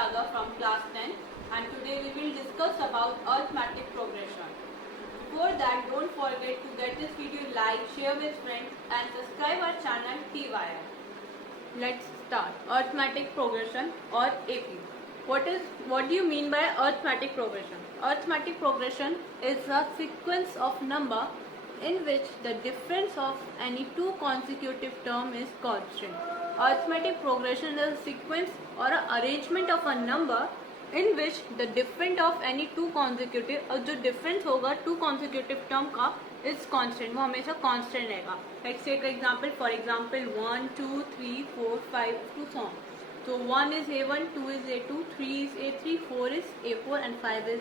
Saga from class 10 and today we will discuss about arithmetic progression. Before that, don't forget to get this video like, share with friends and subscribe our channel TYR. Let's start. Arithmetic progression or AP. What do you mean by arithmetic progression? Arithmetic progression is a sequence of number in which the difference of any two consecutive term is constant. Arithmetic progression is a sequence or an arrangement of a number in which the difference of any two consecutive और जो difference होगा two consecutive term का is constant, वो हमेशा constant रहेगा. Like say example, for example 1, 2, 3, 4, 5 to so on. So 1 is A1, 2 is A2, 3 is A3, 4 is A4 and 5 is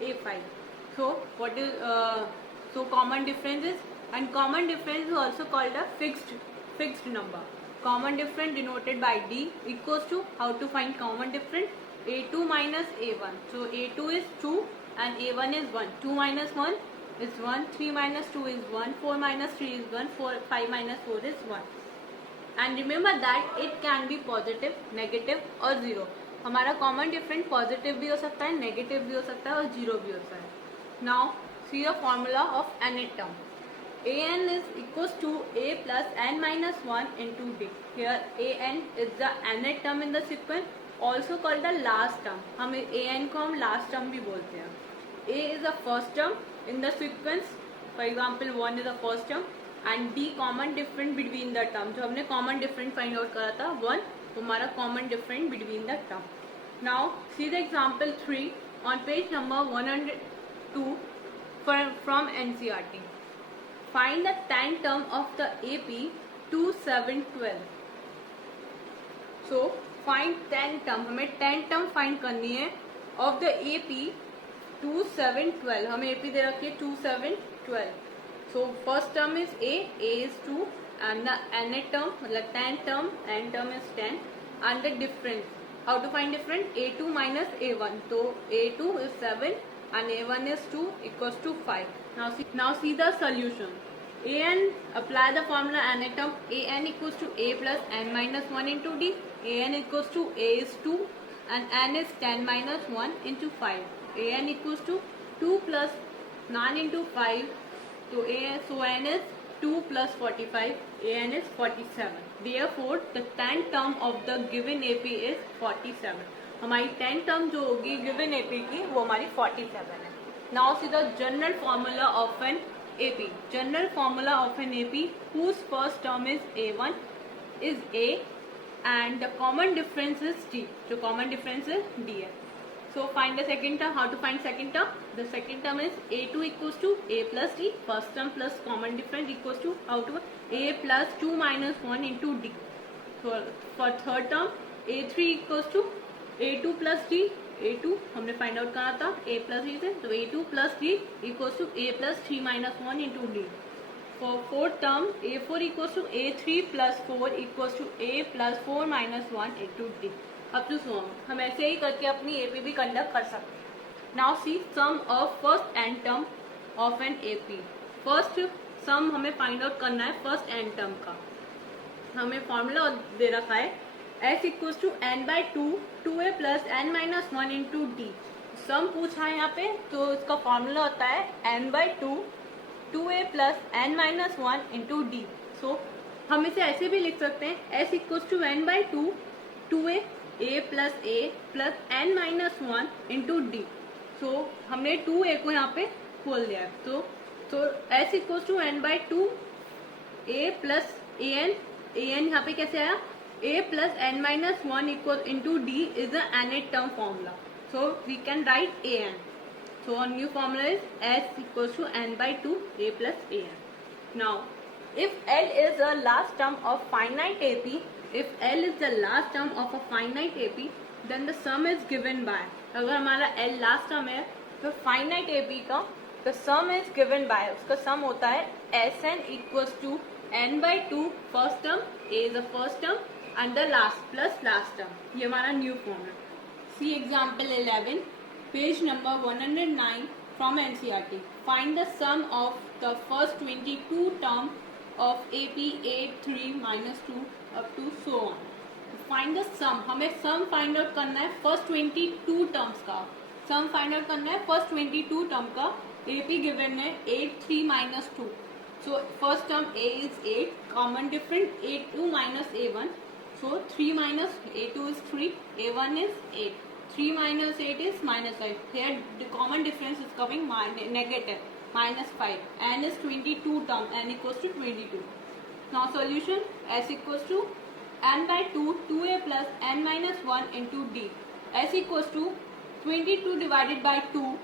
A5. So what is so common differences, and common difference is also called a fixed number. Common difference denoted by D equals to, how to find common difference, A2 minus A1. So A2 is 2 and A1 is 1. 2 minus 1 is 1, 3 minus 2 is 1, 4 minus 3 is 1, 5 minus 4 is 1. And remember that it can be positive, negative और zero. हमारा common difference positive भी हो सकता है, negative भी हो सकता है और zero भी हो सकता है. Now see the formula of nth term. An is equals to a plus n minus 1 into d. Here an is the nth term in the sequence, also called the last term. हम an को हम last term भी बोलते हैं. A is the first term in the sequence. For example 1 is the first term and d common difference between the term. जो हमने common difference find out करा था 1, तो हमारा common difference between the term. Now see the example 3 on page number 102 from NCERT. Find the 10th term of the AP 2, 7, 12. So find 10th term. हमें 10th term find करनी है of the AP 2, 7, 12. हमें AP दे रखी है 2, 7, 12. So first term is A is 2 and the nth term मतलब 10th term, n term is 10 and the difference. How to find difference? A2 minus A1. So A2 is 7 and A1 is 2 equals to 5. Now see the solution. An, apply the formula nth term. An equals to A plus n minus 1 into D. An equals to A is 2 and n is 10 minus 1 into 5. An equals to 2 plus 9 into 5. So n is 2 plus 45. An is 47. Therefore the 10th term of the given AP is 47. हमारी 10th term जो होगी given AP की वो हमारी 47 है. Now see the general formula of an AP. General formula of an AP whose first term is A1 is A and the common difference is D. जो common difference is D है. So find the second term. How to find second term? The second term is A2 equals to A plus D. First term plus common difference equals to, how to, A plus 2 minus 1 into D. So for third term A3 equals to A2 plus D. A2 हमने find out करा था A plus D से, तो A2 plus D equals to A plus 3 minus 1 into D. For fourth term A4 equals to A3 plus 4 equals to A plus 4 minus 1 into D. अब to so on. हम ऐसे ही करके अपनी AP भी conduct कर सकते हैं. Now see sum of first n term of an AP. First sum हमें find out करना है first n term का. हमें formula दे रखा है s equals to n by 2 2a plus n minus 1 into d. सम पूछा है यहाँ पे, तो इसका फॉर्मूला होता है n by 2 2a plus n minus 1 into d. So हम इसे ऐसे भी लिख सकते हैं s equals to n by 2 2a plus n minus 1 into d. So हमने 2a को यहाँ पे खोल दिया है. तो s equals to n by 2 a plus an यहाँ पे कैसे आया? A plus n minus 1 equals into d is the nth term formula. So we can write an. So our new formula is s equals to n by 2 a plus an. Now if L is the last term of finite AP, then the sum is given by, अगर हमारा L last term है तो finite AP का the sum is given by, उसका sum होता है Sn equals to n by 2 first term, A is the first term and the last plus last term. ये हमारा new formula. See example 11, page number 109 from NCERT. Find the sum of the first 22 term of AP 8, 3, minus 2 up to so on. Find the sum, हमें sum find out करना है first 22 terms का, sum find out करना है first 22 term का। AP given है 8 3 minus 2, so first term a is 8, common difference a2 minus a1, so 3 minus a2 is 3, a1 is 8, 3 minus 8 is minus 5, here the common difference is coming negative minus 5, n is 22 term, n equals to 22. Now solution, s equals to n by 2, 2a plus n minus 1 into d, s equals to 22 divided by 2,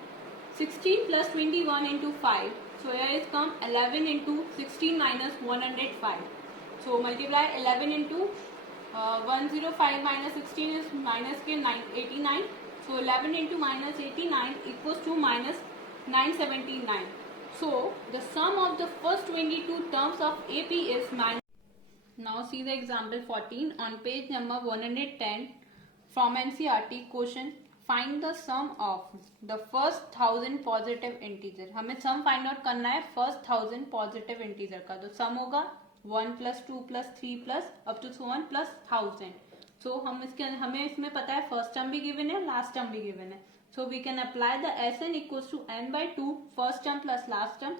16 plus 21 into 5, so here is come 11 into 16 minus 105, so multiply 11 into 105 minus 16 is minus के 89, so 11 into minus 89 equals to minus 979, so the sum of the first 22 terms of AP is minus. Now see the example 14 on page number 110 from NCERT question. Find the sum of the first 1000 positive integer. हमें sum find out करना है first 1000 positive integer का, तो sum होगा 1 plus 2 plus 3 plus up to so on plus 1000. So हमें इसमें पता है first term भी given है, last term भी given है, so we can apply the Sn equals to n by 2 first term plus last term,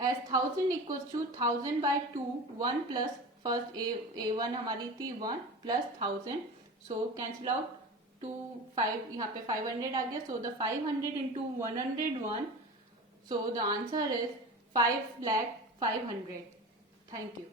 as 1000 equals to 1000 by 2 1 plus first a1 हमारी थी 1 plus 1000, so cancel out 2 5, यहाँ पे 500 आ गया, so the 500 into 101, so the answer is 5,500,000. Thank you.